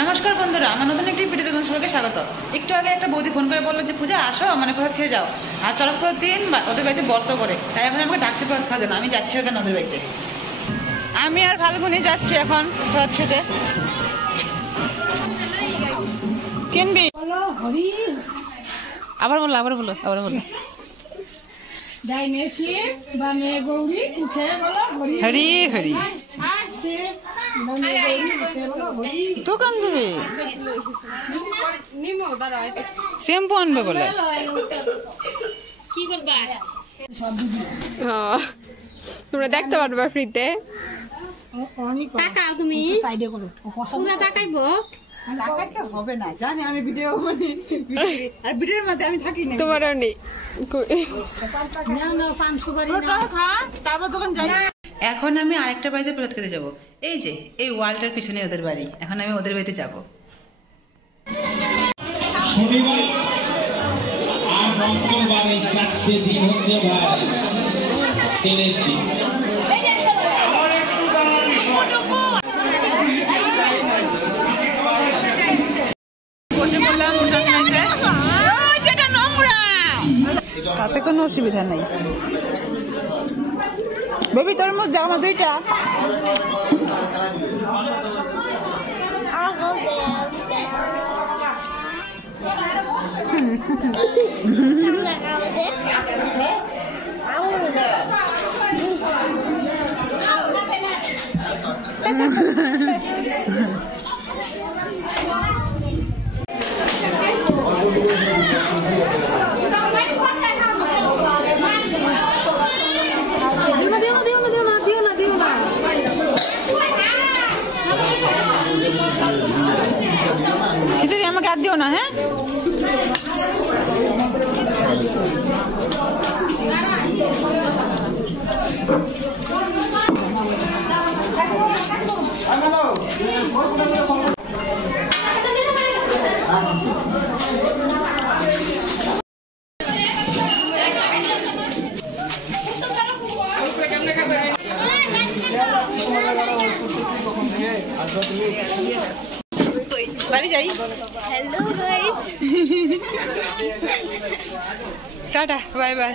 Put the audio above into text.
নমস্কার বন্ধুরা, আমার নতুন একটি ভিডিওতে তোমাদের সবাইকে স্বাগত। একটু আগে একটা বৌদি ফোন করে বললো যে পূজা আসো, মানে প্রসাদ খেয়ে যাও। আর চরকপুর দিন ওদের বাড়িতে ব্রত করে, তাই এখন আমাকে ডাকছে প্রসাদ খাওয়ার জন্য। আমি যাচ্ছি ওখানে ওদের বাড়িতে। আমি আর ফাল্গুনি যাচ্ছি এখন প্রসাদ খেতে। কিনবি? আবার বলো আবার বলো আবার বলো। হরি হরি দোকান যাবে, শ্যাম্পু আনবে বলে। তোমরা দেখতে পারবে ফ্রিতে। টাকাও তুমি টাকাইবো হবে না, জানি আমি ভিডিও মানে আর ভিডিওর মধ্যে আমি থাকি না। তোমার নেই এখন আমি আরেকটা বাড়িতে প্রসাদ খেতে যাবো। এই যে এই ওয়ালটার পিছনে ওদের বাড়ি, এখন আমি ওদের বাড়িতে যাবো। শনিবার আর মঙ্গলবার এই 4টে দিন হচ্ছে ভাই ছেলের দিন। বসে বললাম তাতে কোনো অসুবিধা নেই। বেবি তরমুজ দাও না দুইটা। খিচুড়ি আমাকে আর দিও না, হ্যাঁ? বাড়ি যাই। Hello guys, tata, bye bye.